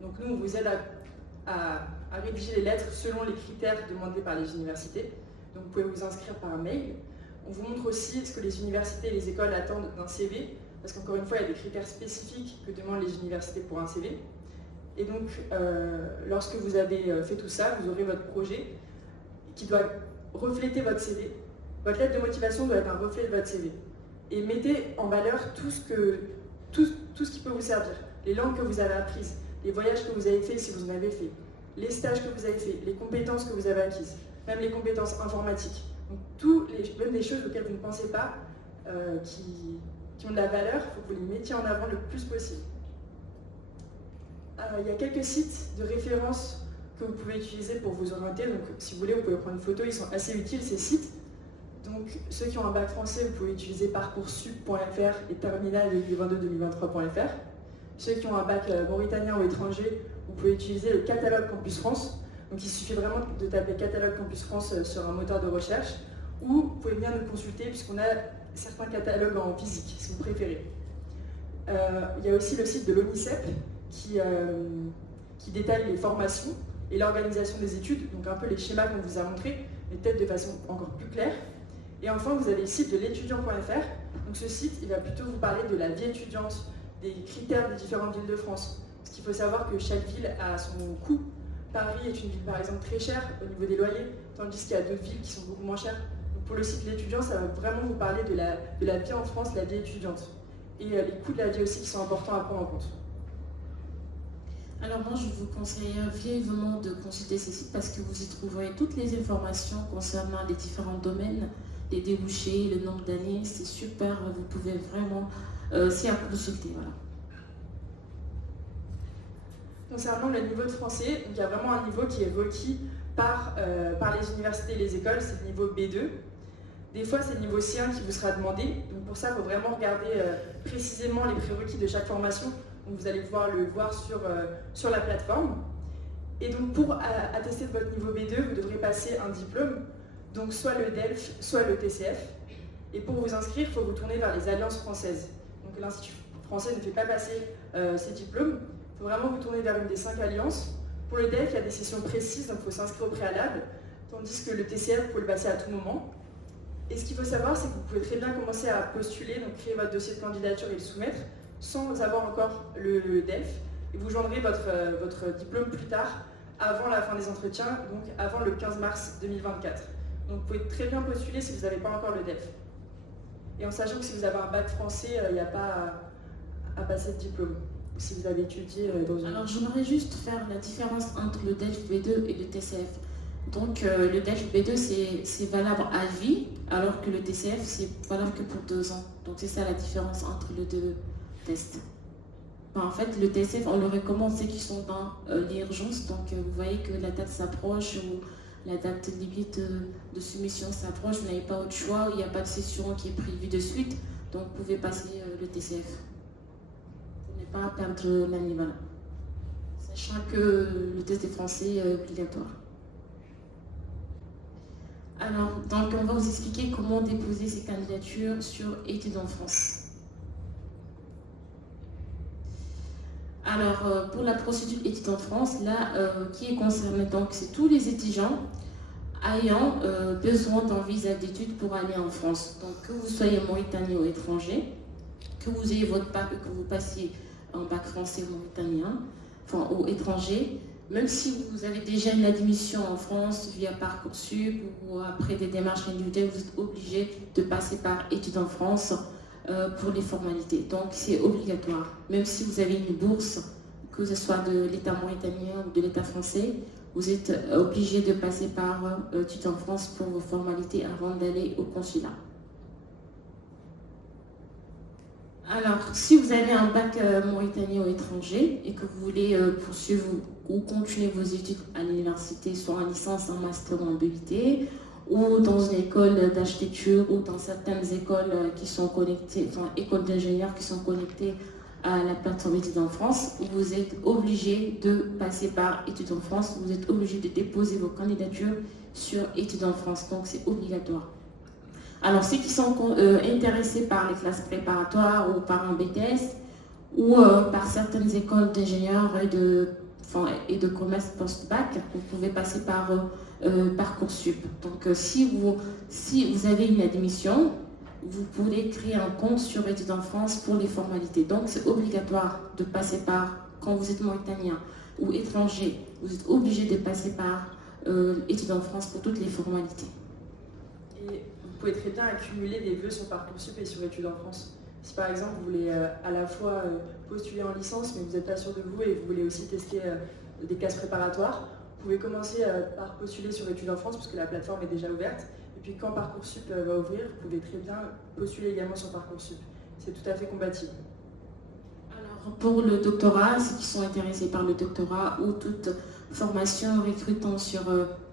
Donc nous, on vous aide à rédiger les lettres selon les critères demandés par les universités. Donc vous pouvez vous inscrire par mail. On vous montre aussi ce que les universités et les écoles attendent d'un CV, parce qu'encore une fois, il y a des critères spécifiques que demandent les universités pour un CV. Et donc, lorsque vous avez fait tout ça, vous aurez votre projet qui doit refléter votre CV. Votre lettre de motivation doit être un reflet de votre CV. Et mettez en valeur tout ce qui peut vous servir. Les langues que vous avez apprises, les voyages que vous avez faits si vous en avez fait, les stages que vous avez faits, les compétences que vous avez acquises, même les compétences informatiques. Donc, même des choses auxquelles vous ne pensez pas, qui ont de la valeur, il faut que vous les mettiez en avant le plus possible. Il y a quelques sites de référence que vous pouvez utiliser pour vous orienter. Donc, si vous voulez, vous pouvez prendre une photo, ils sont assez utiles ces sites. Donc, ceux qui ont un bac français, vous pouvez utiliser parcoursup.fr et terminal 2022-2023.fr. Ceux qui ont un bac mauritanien ou étranger, vous pouvez utiliser le catalogue Campus France. Donc, il suffit vraiment de taper catalogue Campus France sur un moteur de recherche, ou vous pouvez venir nous consulter puisqu'on a certains catalogues en physique, si vous préférez. Il y a aussi le site de l'ONICEP qui détaille les formations et l'organisation des études, donc un peu les schémas qu'on vous a montrés, mais peut-être de façon encore plus claire. Et enfin, vous avez le site de l'étudiant.fr. Donc ce site, il va plutôt vous parler de la vie étudiante, des critères des différentes villes de France. Parce qu'il faut savoir que chaque ville a son coût. Paris est une ville par exemple très chère au niveau des loyers, tandis qu'il y a d'autres villes qui sont beaucoup moins chères. Donc pour le site de l'étudiant, ça va vraiment vous parler de la vie en France, la vie étudiante. Et les coûts de la vie aussi qui sont importants à prendre en compte. Alors moi, je vous conseille vivement de consulter ce site parce que vous y trouverez toutes les informations concernant les différents domaines, les débouchés, le nombre d'années. C'est super, vous pouvez vraiment s'y consulter. Voilà. Concernant le niveau de français, il y a vraiment un niveau qui est requis par les universités et les écoles, c'est le niveau B2. Des fois, c'est le niveau C1 qui vous sera demandé. Donc pour ça, il faut vraiment regarder précisément les prérequis de chaque formation. Donc vous allez pouvoir le voir sur la plateforme. Et donc pour attester de votre niveau B2, vous devrez passer un diplôme, donc soit le DELF, soit le TCF. Et pour vous inscrire, il faut vous tourner vers les alliances françaises. Donc l'Institut français ne fait pas passer ces diplômes. Il faut vraiment vous tourner vers une des 5 alliances. Pour le DELF, il y a des sessions précises, donc il faut s'inscrire au préalable, tandis que le TCF, vous pouvez le passer à tout moment. Et ce qu'il faut savoir, c'est que vous pouvez très bien commencer à postuler, donc créer votre dossier de candidature et le soumettre, sans avoir encore le DELF. et vous joindrez votre diplôme plus tard, avant la fin des entretiens, donc avant le 15 mars 2024. Donc vous pouvez très bien postuler si vous n'avez pas encore le DEF. Et en sachant que si vous avez un bac français, il n'y a pas à passer de diplôme, si vous avez étudié dans une... Alors j'aimerais juste faire la différence entre le DELF B2 et le TCF. Donc le DELF B2 c'est valable à vie, alors que le TCF c'est valable que pour 2 ans. Donc c'est ça la différence entre les deux tests. En fait, le TCF, on le recommande ceux qui sont dans l'urgence. Donc, vous voyez que la date s'approche ou la date limite de soumission s'approche. Vous n'avez pas autre choix. Il n'y a pas de session qui est prévue de suite. Donc, vous pouvez passer le TCF. Pour ne pas perdre l'année. Voilà. Sachant que le test des français est obligatoire. Alors, donc, on va vous expliquer comment déposer ces candidatures sur Études en France. Alors, pour la procédure études en France, là, qui est concerné, donc, c'est tous les étudiants ayant besoin d'un visa d'études pour aller en France. Donc, que vous soyez mauritanien ou étranger, que vous ayez votre bac, que vous passiez un bac français ou mauritanien, enfin, ou étranger, même si vous avez déjà une admission en France via Parcoursup ou après des démarches individuelles, vous êtes obligé de passer par études en France pour les formalités. Donc c'est obligatoire. Même si vous avez une bourse, que ce soit de l'État mauritanien ou de l'État français, vous êtes obligé de passer par études en France pour vos formalités avant d'aller au consulat. Alors, si vous avez un bac mauritanien ou étranger et que vous voulez poursuivre ou continuer vos études à l'université, soit en licence, en master ou en BUT, ou dans une école d'architecture ou dans certaines écoles qui sont connectées, enfin écoles d'ingénieurs qui sont connectées à la plateforme Études en France, vous êtes obligé de passer par Études en France, vous êtes obligé de déposer vos candidatures sur Études en France, donc c'est obligatoire. Alors ceux qui sont intéressés par les classes préparatoires ou par un BTS ou par certaines écoles d'ingénieurs et de commerce post-bac, vous pouvez passer par Parcoursup. Donc si vous avez une admission, vous pouvez créer un compte sur Études en France pour les formalités. Donc c'est obligatoire de passer par, quand vous êtes mauritanien ou étranger, vous êtes obligé de passer par Études en France pour toutes les formalités. Et vous pouvez très bien accumuler des vœux sur Parcoursup et sur Études en France. Si par exemple vous voulez à la fois postuler en licence mais vous n'êtes pas sûr de vous et vous voulez aussi tester des classes préparatoires, vous pouvez commencer par postuler sur Études en France puisque la plateforme est déjà ouverte. Et puis quand Parcoursup va ouvrir, vous pouvez très bien postuler également sur Parcoursup. C'est tout à fait compatible. Alors pour le doctorat, ceux qui sont intéressés par le doctorat ou toute formation recrutant sur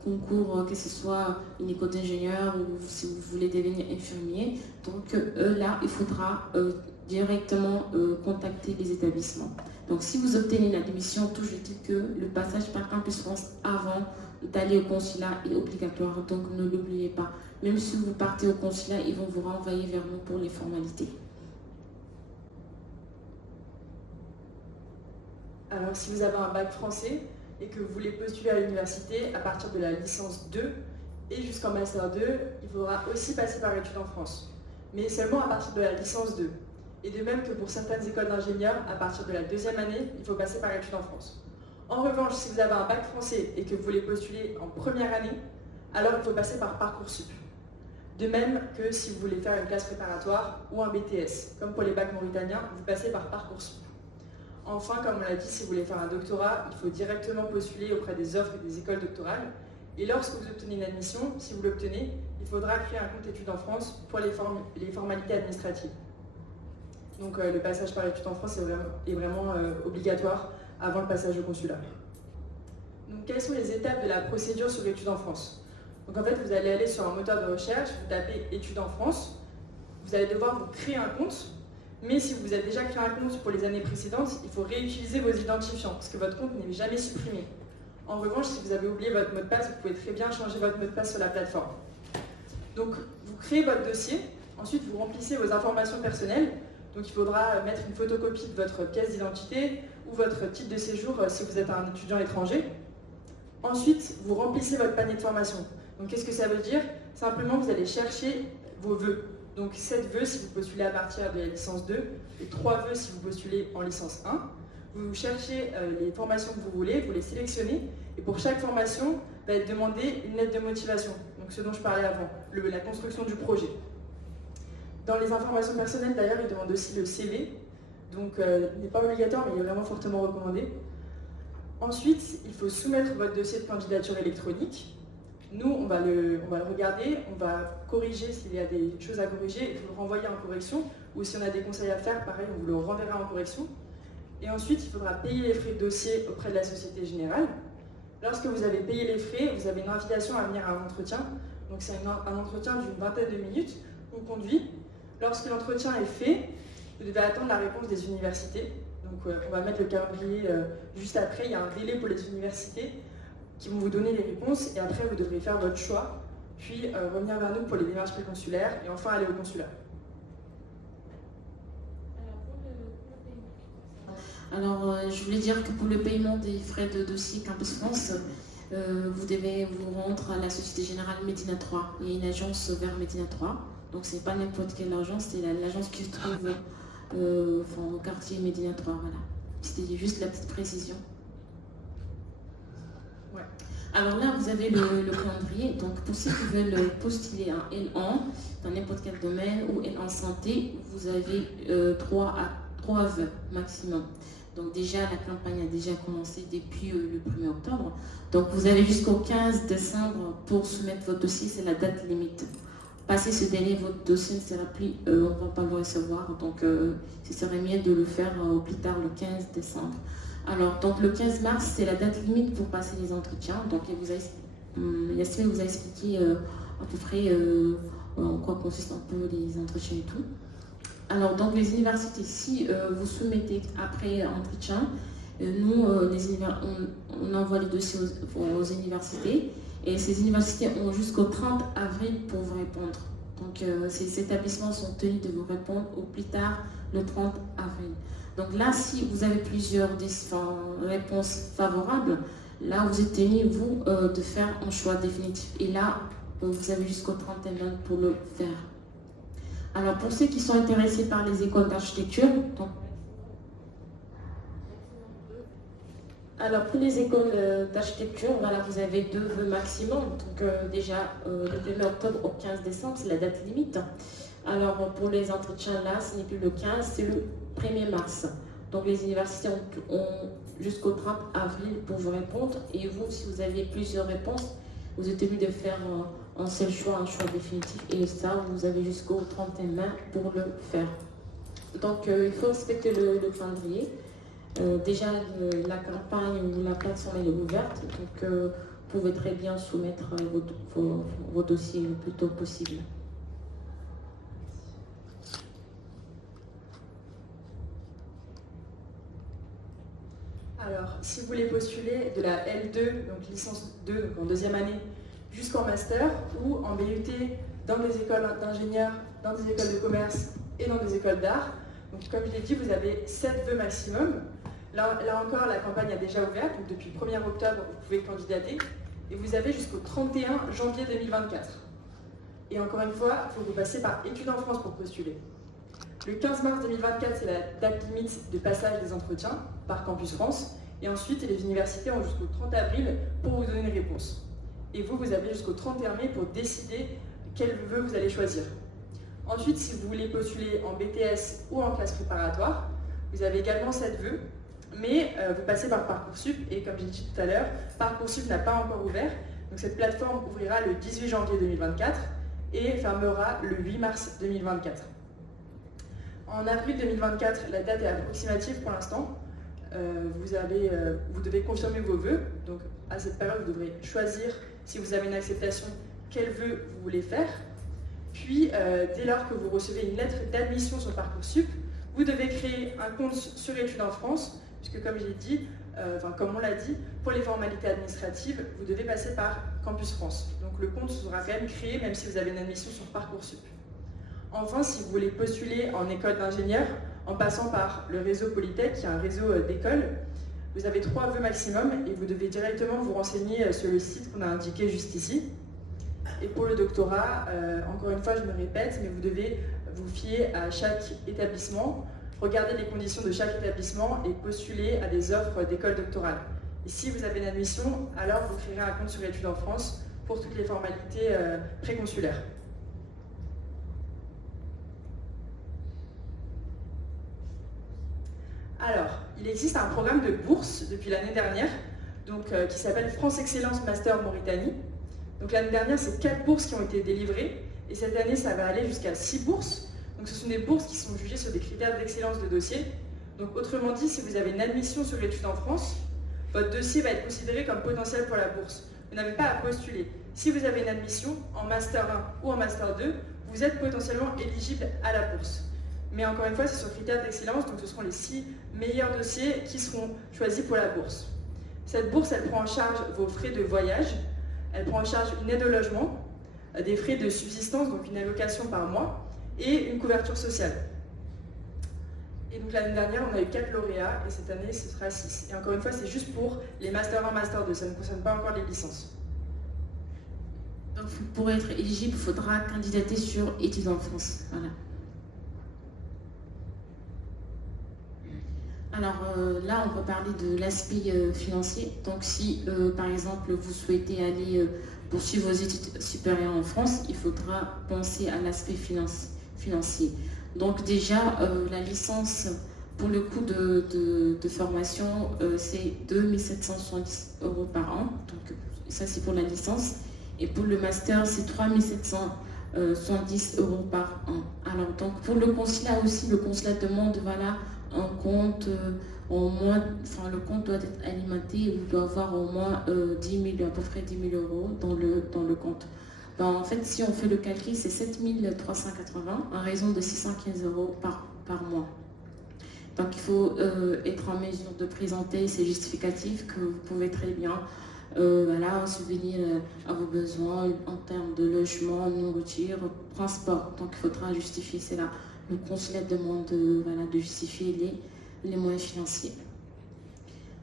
concours, que ce soit une école d'ingénieur ou si vous voulez devenir infirmier, donc là il faudra directement contacter les établissements. Donc si vous obtenez une admission, toujours dit que le passage par Campus France avant d'aller au consulat est obligatoire, donc ne l'oubliez pas. Même si vous partez au consulat, ils vont vous renvoyer vers nous pour les formalités. Alors si vous avez un bac français et que vous voulez postuler à l'université à partir de la licence 2 et jusqu'en master 2, il faudra aussi passer par Études en France, mais seulement à partir de la licence 2. Et de même que pour certaines écoles d'ingénieurs, à partir de la 2e année, il faut passer par Études en France. En revanche, si vous avez un bac français et que vous voulez postuler en première année, alors il faut passer par Parcoursup. De même que si vous voulez faire une classe préparatoire ou un BTS. Comme pour les bacs mauritaniens, vous passez par Parcoursup. Enfin, comme on l'a dit, si vous voulez faire un doctorat, il faut directement postuler auprès des offres et des écoles doctorales. Et lorsque vous obtenez une admission, si vous l'obtenez, il faudra créer un compte Études en France pour les formalités administratives. Donc le passage par Études en France est vraiment obligatoire avant le passage au consulat. Donc quelles sont les étapes de la procédure sur Études en France? Donc en fait, vous allez aller sur un moteur de recherche, vous tapez Études en France, vous allez devoir vous créer un compte, mais si vous avez déjà créé un compte pour les années précédentes, il faut réutiliser vos identifiants, parce que votre compte n'est jamais supprimé. En revanche, si vous avez oublié votre mot de passe, vous pouvez très bien changer votre mot de passe sur la plateforme. Donc vous créez votre dossier, ensuite vous remplissez vos informations personnelles. Donc il faudra mettre une photocopie de votre pièce d'identité ou votre titre de séjour si vous êtes un étudiant étranger. Ensuite, vous remplissez votre panier de formation. Donc qu'est-ce que ça veut dire? Simplement, vous allez chercher vos vœux. Donc 7 vœux si vous postulez à partir de la licence 2 et 3 vœux si vous postulez en licence 1. Vous cherchez les formations que vous voulez, vous les sélectionnez, et pour chaque formation, va être demandé une lettre de motivation, donc ce dont je parlais avant, la construction du projet. Dans les informations personnelles, d'ailleurs, ils demandent aussi le CV, donc il n'est pas obligatoire, mais il est vraiment fortement recommandé. Ensuite, il faut soumettre votre dossier de candidature électronique. Nous, on va le regarder, on va corriger s'il y a des choses à corriger, vous le renvoyer en correction, ou si on a des conseils à faire, pareil, on vous le renverra en correction. Et ensuite, il faudra payer les frais de dossier auprès de la Société Générale. Lorsque vous avez payé les frais, vous avez une invitation à venir à un entretien. Donc c'est un entretien d'une vingtaine de minutes qu'on conduit. Lorsque l'entretien est fait, vous devez attendre la réponse des universités. Donc on va mettre le calendrier juste après. Il y a un délai pour les universités qui vont vous donner les réponses. Et après, vous devrez faire votre choix, puis revenir vers nous pour les démarches préconsulaires et enfin aller au consulat. Alors, je voulais dire que pour le paiement des frais de dossier Campus France, vous devez vous rendre à la Société Générale Médina 3. Il y a une agence vers Médina 3. Donc, c'est pas n'importe quelle agence, c'est l'agence qui se trouve au quartier Médina 3. Voilà. C'était juste la petite précision. Ouais. Alors là, vous avez le calendrier. Donc, pour ceux qui veulent postuler un L1 dans n'importe quel domaine ou L1 santé, vous avez 3 vœux maximum. Donc déjà, la campagne a déjà commencé depuis le 1er octobre. Donc vous avez jusqu'au 15 décembre pour soumettre votre dossier, c'est la date limite. Passé ce délai, votre dossier ne sera plus, on ne va pas le recevoir. Donc ce serait mieux de le faire au plus tard le 15 décembre. Alors, donc le 15 mars, c'est la date limite pour passer les entretiens. Donc Yasmine vous a expliqué à peu près en quoi consistent un peu les entretiens et tout. Alors, donc les universités, si vous soumettez après entretien, nous, on envoie les dossiers aux universités et ces universités ont jusqu'au 30 avril pour vous répondre. Donc, ces établissements sont tenus de vous répondre au plus tard le 30 avril. Donc là, si vous avez plusieurs réponses favorables, là, vous êtes tenu, vous, de faire un choix définitif. Et là, vous avez jusqu'au 31 pour le faire. Alors, pour ceux qui sont intéressés par les écoles d'architecture, alors pour les écoles d'architecture, voilà, vous avez 2 vœux maximum. Donc déjà, le 1er octobre au 15 décembre, c'est la date limite. Alors pour les entretiens là, ce n'est plus le 15, c'est le 1er mars. Donc les universités ont jusqu'au 30 avril pour vous répondre. Et vous, si vous avez plusieurs réponses, vous êtes tenu de faire un seul choix, un choix définitif. Et ça, vous avez jusqu'au 31 mai pour le faire. Donc, il faut respecter le calendrier. Déjà, la campagne ou la plateforme est ouverte. Donc, vous pouvez très bien soumettre vos dossiers le plus tôt possible. Alors, si vous voulez postuler de la L2, donc licence 2, donc en 2e année, jusqu'en master ou en BUT dans des écoles d'ingénieurs, dans des écoles de commerce et dans des écoles d'art. Donc comme je l'ai dit, vous avez 7 vœux maximum. Là encore, la campagne a déjà ouvert, donc depuis le 1er octobre, vous pouvez candidater. Et vous avez jusqu'au 31 janvier 2024. Et encore une fois, il faut vous passer par Études en France pour postuler. Le 15 mars 2024, c'est la date limite de passage des entretiens par Campus France. Et ensuite, les universités ont jusqu'au 30 avril pour vous donner une réponse. Et vous avez jusqu'au 31 mai pour décider quel vœu vous allez choisir. Ensuite, si vous voulez postuler en BTS ou en classe préparatoire, vous avez également 7 vœux, mais vous passez par Parcoursup, et comme j'ai dit tout à l'heure, Parcoursup n'a pas encore ouvert, donc cette plateforme ouvrira le 18 janvier 2024 et fermera le 8 mars 2024. En avril 2024, la date est approximative pour l'instant. Vous devez confirmer vos vœux, donc à cette période, vous devrez choisir, si vous avez une acceptation, quel vœu vous voulez faire. Puis, dès lors que vous recevez une lettre d'admission sur Parcoursup, vous devez créer un compte sur Études en France, puisque comme j'ai dit, comme on l'a dit, pour les formalités administratives, vous devez passer par Campus France. Donc le compte sera quand même créé, même si vous avez une admission sur Parcoursup. Enfin, si vous voulez postuler en école d'ingénieur, en passant par le réseau Polytech, qui est un réseau d'écoles, vous avez 3 vœux maximum et vous devez directement vous renseigner sur le site qu'on a indiqué juste ici. Et pour le doctorat, encore une fois, je me répète, mais vous devez vous fier à chaque établissement. Regardez les conditions de chaque établissement et postulez à des offres d'école doctorale. Et si vous avez une admission, alors vous créerez un compte sur Études en France pour toutes les formalités préconsulaires. Alors, il existe un programme de bourse depuis l'année dernière qui s'appelle France Excellence Master Mauritanie. Donc l'année dernière, c'est 4 bourses qui ont été délivrées et cette année, ça va aller jusqu'à 6 bourses. Donc ce sont des bourses qui sont jugées sur des critères d'excellence de dossier. Donc autrement dit, si vous avez une admission sur Études en France, votre dossier va être considéré comme potentiel pour la bourse. Vous n'avez pas à postuler. Si vous avez une admission en Master 1 ou en Master 2, vous êtes potentiellement éligible à la bourse. Mais encore une fois, c'est sur critères d'excellence, donc ce seront les 6 meilleurs dossiers qui seront choisis pour la bourse. Cette bourse, elle prend en charge vos frais de voyage, elle prend en charge une aide au logement, des frais de subsistance, donc une allocation par mois, et une couverture sociale. Et donc l'année dernière, on a eu 4 lauréats, et cette année, ce sera 6. Et encore une fois, c'est juste pour les Master 1, Master 2, ça ne concerne pas encore les licences. Donc pour être éligible, il faudra candidater sur Études en France. Voilà. Alors là, on peut parler de l'aspect financier. Donc si, par exemple, vous souhaitez aller poursuivre vos études supérieures en France, il faudra penser à l'aspect financier. Donc déjà, la licence, pour le coût de formation, c'est 2 770 € par an. Donc ça, c'est pour la licence. Et pour le master, c'est 3 770 € par an. Alors donc pour le consulat aussi, le consulat demande, voilà, un compte au moins, enfin le compte doit être alimenté, vous doit avoir au moins 10 000, à peu près 10 000 € dans le compte. Ben, en fait, si on fait le calcul, c'est 7 380 en raison de 615 € par mois. Donc il faut être en mesure de présenter ces justificatifs que vous pouvez très bien voilà, subvenir à vos besoins en termes de logement, nourriture, transport. Donc il faudra justifier cela. Le consulat demande voilà, de justifier les moyens financiers.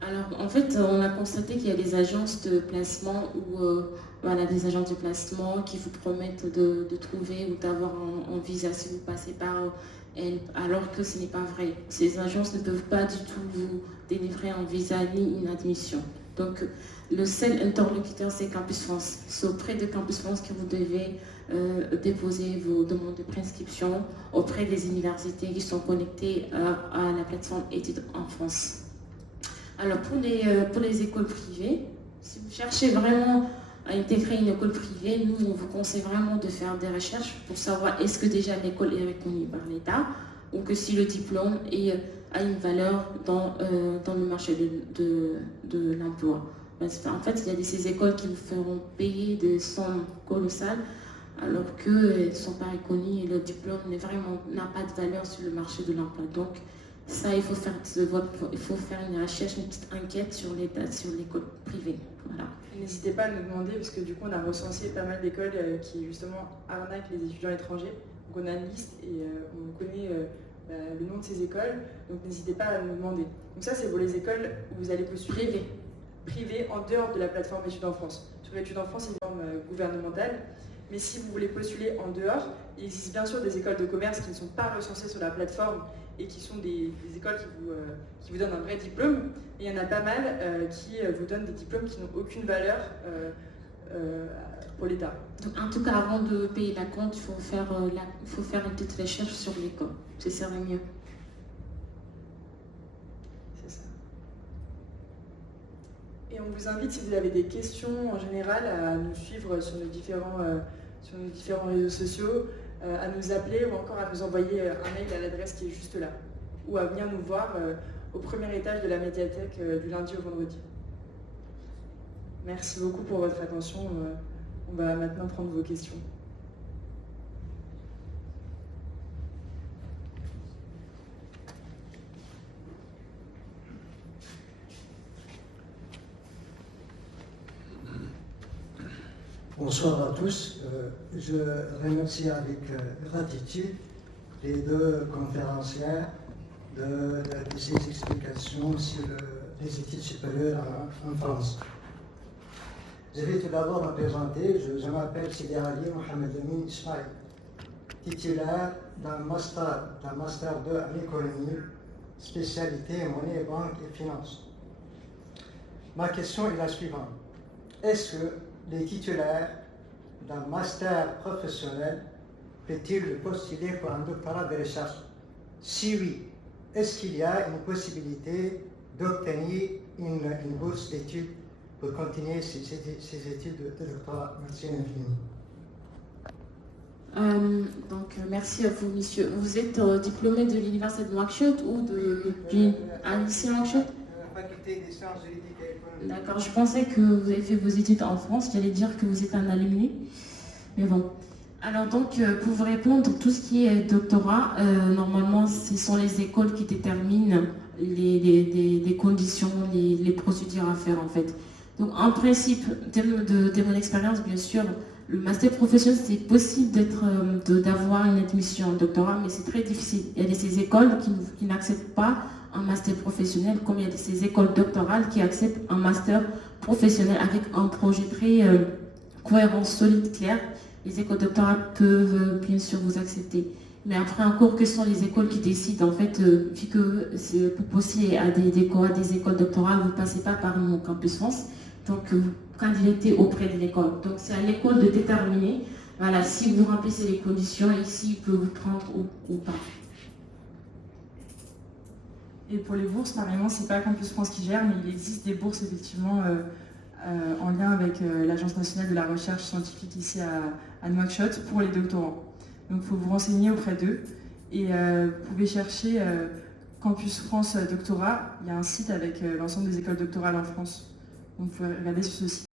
Alors, en fait, on a constaté qu'il y a des agences de placement ou voilà, des agences de placement qui vous promettent de trouver ou d'avoir un visa si vous passez par elles, alors que ce n'est pas vrai. Ces agences ne peuvent pas du tout vous délivrer un visa ni une admission. Donc, le seul interlocuteur, c'est Campus France. C'est auprès de Campus France que vous devez déposer vos demandes de prescription auprès des universités qui sont connectées à la plateforme Études en France. Alors pour les écoles privées, si vous cherchez vraiment à intégrer une école privée, nous on vous conseille vraiment de faire des recherches pour savoir est-ce que déjà l'école est reconnue par l'État ou que si le diplôme a une valeur dans le marché de l'emploi. En fait, il y a ces écoles qui vous feront payer des sommes colossales alors qu'elles ne sont pas reconnues et le diplôme n'a pas de valeur sur le marché de l'emploi. Donc ça, il faut faire une recherche, une petite enquête sur l'école privée. Voilà. N'hésitez pas à nous demander, parce que du coup on a recensé pas mal d'écoles qui justement arnaquent les étudiants étrangers. Donc on a une liste et on connaît le nom de ces écoles, donc n'hésitez pas à nous demander. Donc ça c'est pour les écoles où vous allez postuler privées en dehors de la plateforme Études en France. Sur Études en France, c'est une norme gouvernementale. Mais si vous voulez postuler en dehors, il existe bien sûr des écoles de commerce qui ne sont pas recensées sur la plateforme et qui sont des écoles qui vous donnent un vrai diplôme. Et il y en a pas mal qui vous donnent des diplômes qui n'ont aucune valeur pour l'État. Donc, en tout cas, avant de payer la compte, il faut faire une petite recherche sur l'école. Ça serait mieux. C'est ça. Et on vous invite, si vous avez des questions en général, à nous suivre sur nos différents réseaux sociaux, à nous appeler ou encore à nous envoyer un mail à l'adresse qui est juste là, ou à venir nous voir au premier étage de la médiathèque du lundi au vendredi. Merci beaucoup pour votre attention. On va maintenant prendre vos questions. Bonsoir à tous. Je remercie avec gratitude les deux conférencières de ces explications sur les études supérieures en France. Je vais tout d'abord me présenter. Je m'appelle Sidi Ali Mohamed Amin Ismail. titulaire d'un master 2 en économie, spécialité monnaie, banque et finance. Ma question est la suivante. Est-ce que les titulaires d'un master professionnel peut-ils postuler pour un doctorat de recherche? Si oui, est-ce qu'il y a une possibilité d'obtenir une bourse d'études pour continuer ces études de doctorat? Merci infiniment. Merci à vous, monsieur. Vous êtes diplômé de l'université de Nouakchott ou d'un lycée Nouakchott? Faculté des sciences juridiques et économiques. D'accord, je pensais que vous avez fait vos études en France. J'allais dire que vous êtes un alumni. Mais bon. Alors donc, pour vous répondre, tout ce qui est doctorat, normalement, ce sont les écoles qui déterminent les conditions, les procédures à faire en fait. Donc en principe, de mon expérience, bien sûr, le master professionnel, c'est possible d'avoir une admission en doctorat, mais c'est très difficile. Il y a ces écoles qui n'acceptent pas un master professionnel, comme il y a ces écoles doctorales qui acceptent un master professionnel avec un projet très cohérent, solide, clair. Les écoles doctorales peuvent bien sûr vous accepter. Mais après encore, que sont les écoles qui décident? En fait, vu que pour postuler à des écoles doctorales, vous ne passez pas par mon campus France. Donc, vous candidatez auprès de l'école. Donc, c'est à l'école de déterminer, voilà, si vous remplissez les conditions et s'il peut vous prendre ou pas. Et pour les bourses, pareillement, c'est pas Campus France qui gère, mais il existe des bourses effectivement en lien avec l'Agence nationale de la recherche scientifique ici à Nouakchott pour les doctorants. Donc, il faut vous renseigner auprès d'eux et vous pouvez chercher Campus France Doctorat. Il y a un site avec l'ensemble des écoles doctorales en France. Donc, vous pouvez regarder sur ce site.